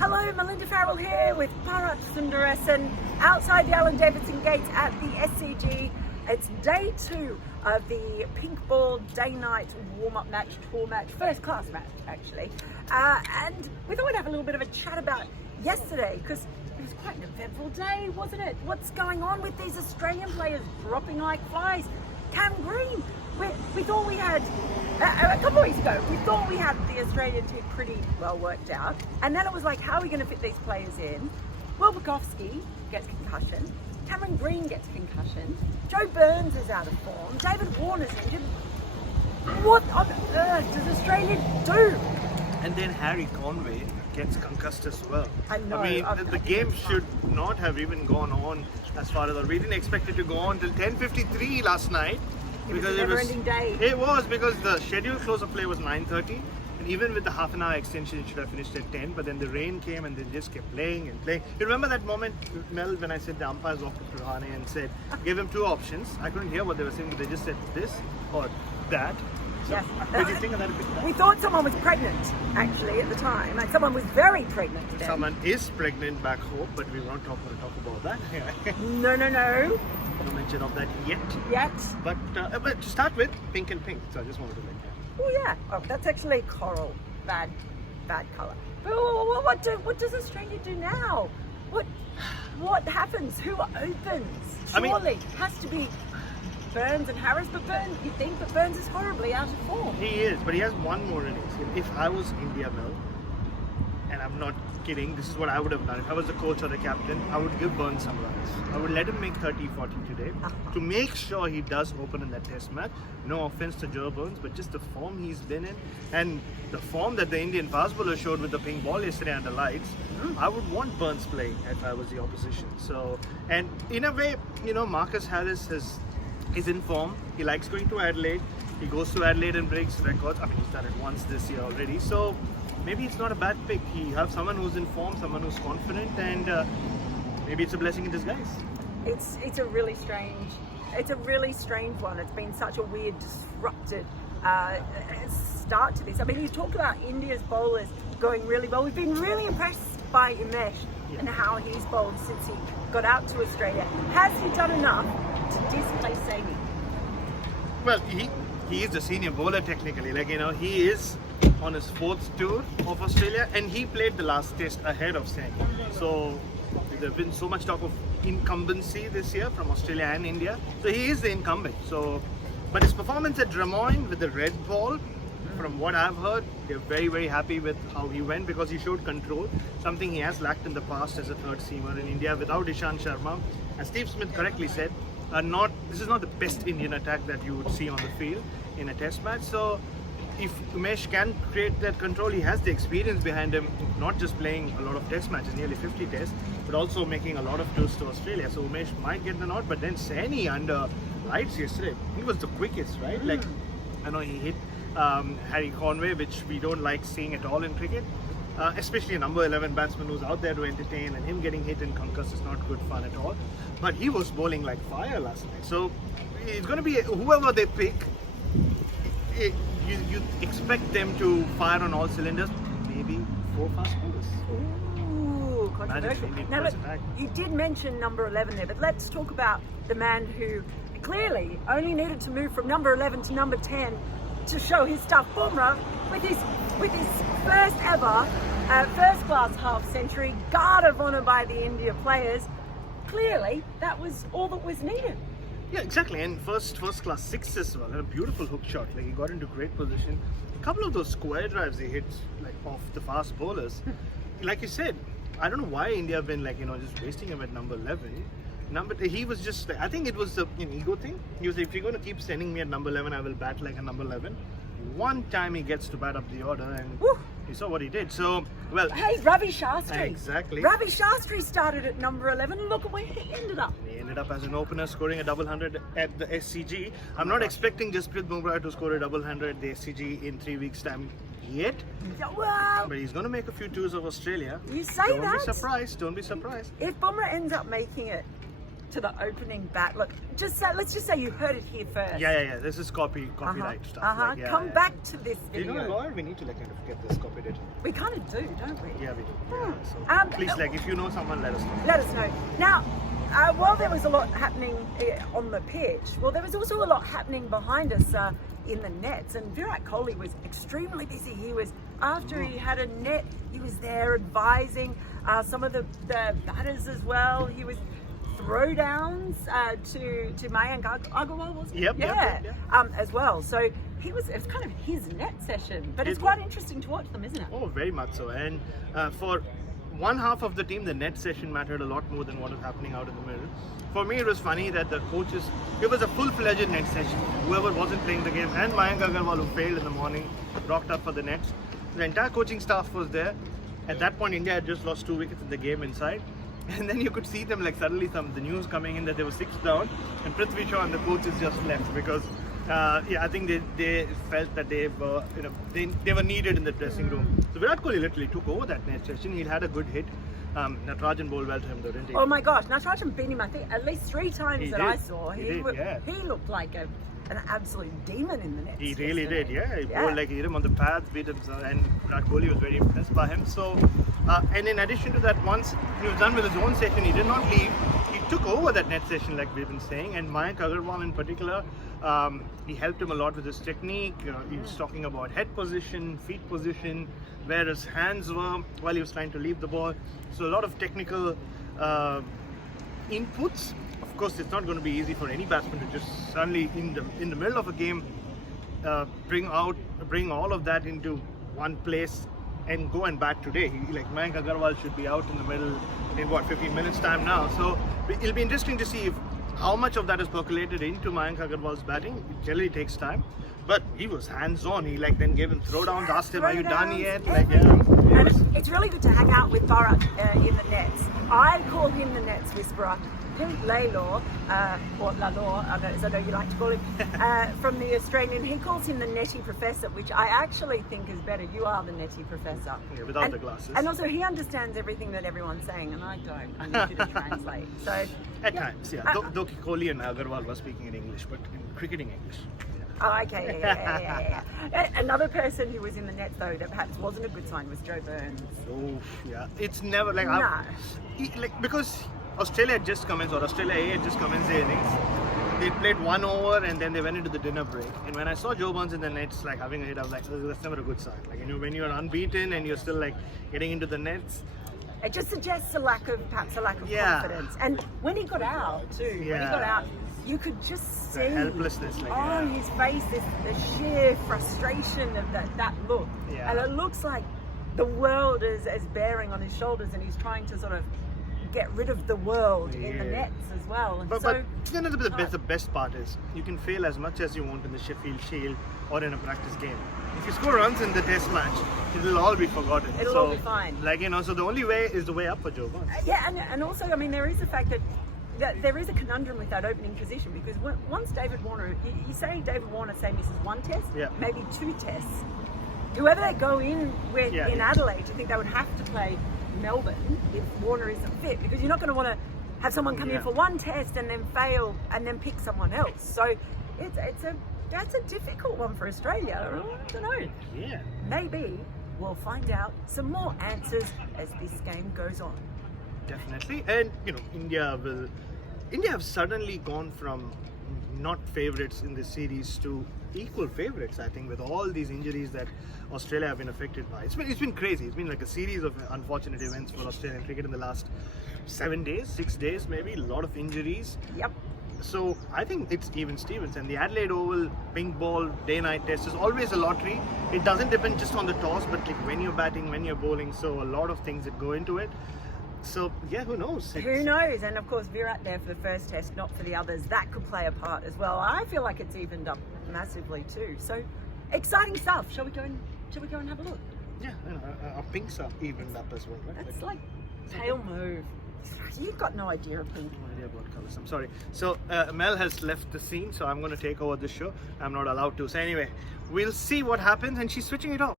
Hello, Melinda Farrell here with Bharat Sundaresan outside the Alan Davidson Gate at the SCG. It's day 2 of the pink ball day-night warm-up match, tour match, first class match actually. And we thought we'd have a little bit of a chat about yesterday because it was quite an eventful day, wasn't it? What's going on with these Australian players dropping like flies? Cam Green, we thought we had, a couple of weeks ago, we thought we had the Australian team pretty well worked out. And then it was like, how are we going to fit these players in? Will Bukowski gets concussion. Cameron Green gets concussion. Joe Burns is out of form. David Warner's injured. What on earth does Australia do? And then Harry Conway gets concussed as well. I know. I mean, the game should not have even gone on as far as we didn't expect it to go on till 10:53 last night. It was a never-ending day. It was because the scheduled close of play was 9:30, and even with the half an hour extension, it should have finished at 10. But then the rain came, and they just kept playing and playing. You remember that moment, Mel, when I said the umpires walked up to Rahane and said, gave him 2 options. I couldn't hear what they were saying, but they just said this or that. So, Yes. what do you think of that? We thought someone was pregnant, actually, at the time. Like someone was very pregnant then. Someone is pregnant back home, but we won't talk about that. No. No mention of that yet. Yet. But to start with, pink and pink. So I just wanted to make that. Oh yeah. Oh, that's actually coral. Bad colour. But what does Australia do now? What happens? Who opens? Surely it has to be Burns and Harris, but Burns is horribly out of form. He is, but he has one more innings. If I was India, Mel, and I'm not kidding, this is what I would have done. If I was the coach or the captain, I would give Burns some runs. I would let him make 30-40 today to make sure he does open in that test match. No offense to Joe Burns, but just the form he's been in and the form that the Indian fast bowler showed with the pink ball yesterday under lights, I would want Burns playing if I was the opposition. So, and in a way, Marcus Harris is in form. He likes going to Adelaide. He goes to Adelaide and breaks records. I mean, he's done it once this year already. So maybe it's not a bad pick. He has someone who's in form, someone who's confident, and maybe it's a blessing in disguise. It's a really strange one. It's been such a weird, disrupted start to this. I mean, you talk about India's bowlers going really well. We've been really impressed by Umesh and how he's bowled since he got out to Australia. Has he done enough to displace Saini? Well, he is the senior bowler technically. He is on his 4th tour of Australia, and he played the last test ahead of Saini. So there's been so much talk of incumbency this year from Australia and India. So he is the incumbent. But his performance at Drummoyne with the red ball, from what I've heard, they're very, very happy with how he went because he showed control, something he has lacked in the past as a third seamer in India without Ishant Sharma. As Steve Smith correctly said, this is not the best Indian attack that you would see on the field in a test match. So if Umesh can create that control, he has the experience behind him, not just playing a lot of test matches, nearly 50 tests, but also making a lot of tours to Australia. So Umesh might get the nod, but then Saini under lights yesterday, he was the quickest, right? Like, I know he hit Harry Conway, which we don't like seeing at all in cricket. Especially a number 11 batsman who's out there to entertain, and him getting hit and concussed is not good fun at all. But he was bowling like fire last night. So it's going to be whoever they pick, you expect them to fire on all cylinders. Maybe 4 fast bowlers. Ooh, controversial. Now, look, you did mention number 11 there, but let's talk about the man who clearly only needed to move from number 11 to number 10 to show his stuff. Bumrah with his first ever first class half century, guard of honour by the India players. Clearly, that was all that was needed. Yeah, exactly. And first class 6 as well. And a beautiful hook shot. Like, he got into great position. A couple of those square drives he hit, like, off the fast bowlers. Like you said, I don't know why India have been just wasting him at number 11. He was just, I think it was an ego thing. He was like, if you're going to keep sending me at number 11, I will bat like a number 11. One time he gets to bat up the order, and you saw what he did. So, well. Hey, Ravi Shastri. Exactly. Ravi Shastri started at number 11. Look at where he ended up. He ended up as an opener, scoring a double 100 at the SCG. I'm not expecting Jasprit Bumrah to score a double 100 at the SCG in 3 weeks' time yet. Well, but he's going to make a few tours of Australia. You say Don't that. Don't be surprised. If Bumrah ends up making it, to the opening bat. Look, let's just say you heard it here first. Yeah. This is copyright stuff. Like, yeah, Come back to this You video. know, a lawyer, we need to like kind of get this copied. We kind of do, don't we? Yeah, we do. Hmm. Yeah, so please, like, if you know someone, let us know. Let us know. Now, while there was a lot happening on the pitch, well, there was also a lot happening behind us in the nets. And Virat Kohli was extremely busy. He was, after he had a net, he was there advising some of the batters as well. He was throwdowns to Mayank Agarwal, was it? Yep. As well. So it's kind of his net session, but it's quite interesting to watch them, isn't it? Oh, very much so. And for one half of the team, the net session mattered a lot more than what was happening out in the middle. For me, it was funny that the coaches, it was a full-fledged net session. Whoever wasn't playing the game, and Mayank Agarwal, who failed in the morning, rocked up for the nets. The entire coaching staff was there. At that point, India had just lost 2 wickets in the game inside. And then you could see them, like, suddenly the news coming in that they were 6 down, and Prithvi Shaw and the coaches just left because I think they felt that they were needed in the dressing room. So Virat Kohli literally took over that net session. He had a good hit. Natarajan bowled well to him though, didn't he? Oh my gosh, Natarajan beat him, I think, at least 3 times I saw. He looked like an absolute demon in the nets. He really did, yeah. He bowled like he hit him on the pads, beat him, and Virat Kohli was very impressed by him. So, and in addition to that, once he was done with his own session, he did not leave. He took over that net session, like we've been saying, and Mayank Agarwal in particular, he helped him a lot with his technique. He was talking about head position, feet position, where his hands were while he was trying to leave the ball. So a lot of technical inputs. Of course, it's not going to be easy for any batsman to just suddenly in the middle of a game bring all of that into one place and go and bat today. Like Mayank Agarwal should be out in the middle in 15 minutes time now. So it'll be interesting to see how much of that is percolated into Mayank Agarwal's batting. It generally takes time, but he was hands-on. He then gave him throwdowns, asked him, "Are you done yet?" And it's really good to hang out with Bharat in the nets. I call him the nets whisperer. Laylaw, or Lalor, as I know you like to call him, from the Australian. He calls him the netty professor, which I actually think is better. You are the netty professor. Yeah, without the glasses. And also he understands everything that everyone's saying, and I don't. I need you to translate. So at times, yeah. Though Kohli and Agarwal were speaking in English, but in cricketing English. Oh, okay, yeah. Another person who was in the net, though, that perhaps wasn't a good sign was Joe Burns. Oh, yeah. It's never like... because Australia had just commenced, or Australia A had just commenced their innings. They played 1 over and then they went into the dinner break. And when I saw Joe Burns in the nets, like having a hit, I was like, oh, that's never a good sign. Like, when you're unbeaten and you're still like getting into the nets. It just suggests perhaps a lack of confidence. And when he got out too, when he got out, you could just see the helplessness, on his face, the sheer frustration of that look. Yeah. And it looks like the world is bearing on his shoulders, and he's trying to sort of get rid of the world in the nets as well. But the best part is you can fail as much as you want in the Sheffield Shield or in a practice game. If you score runs in the test match, it'll all be forgotten. It'll all be fine. So the only way is the way up for Joe Burns. And also, I mean, there is the fact that there is a conundrum with that opening position, because once David Warner, you say David Warner, say misses 1 test, maybe 2 tests. Whoever they go in with in Adelaide, do you think they would have to play Melbourne if Warner isn't fit? Because you're not going to want to have someone come in for 1 test and then fail and then pick someone else. So that's a difficult one for Australia. I don't know. Yeah. Maybe we'll find out some more answers as this game goes on. Definitely. And India have suddenly gone from not favourites in this series to equal favourites, I think, with all these injuries that Australia have been affected by. It's been crazy. It's been like a series of unfortunate events for Australian cricket in the last 7 days, 6 days maybe. A lot of injuries. Yep. So I think it's even Stevens, and the Adelaide Oval pink ball day-night test is always a lottery. It doesn't depend just on the toss, but like when you're batting, when you're bowling, so a lot of things that go into it. So yeah, who knows? Who knows? And of course, Virat there for the first test, not for the others. That could play a part as well. I feel like it's evened up massively too. So exciting stuff. Shall we go and have a look? Yeah, our pinks are evened up as well, right? That's like pale mauve. You've got no idea of pink. No idea about colours. I'm sorry. So Mel has left the scene, so I'm going to take over this show. I'm not allowed to. So anyway, we'll see what happens, and she's switching it off.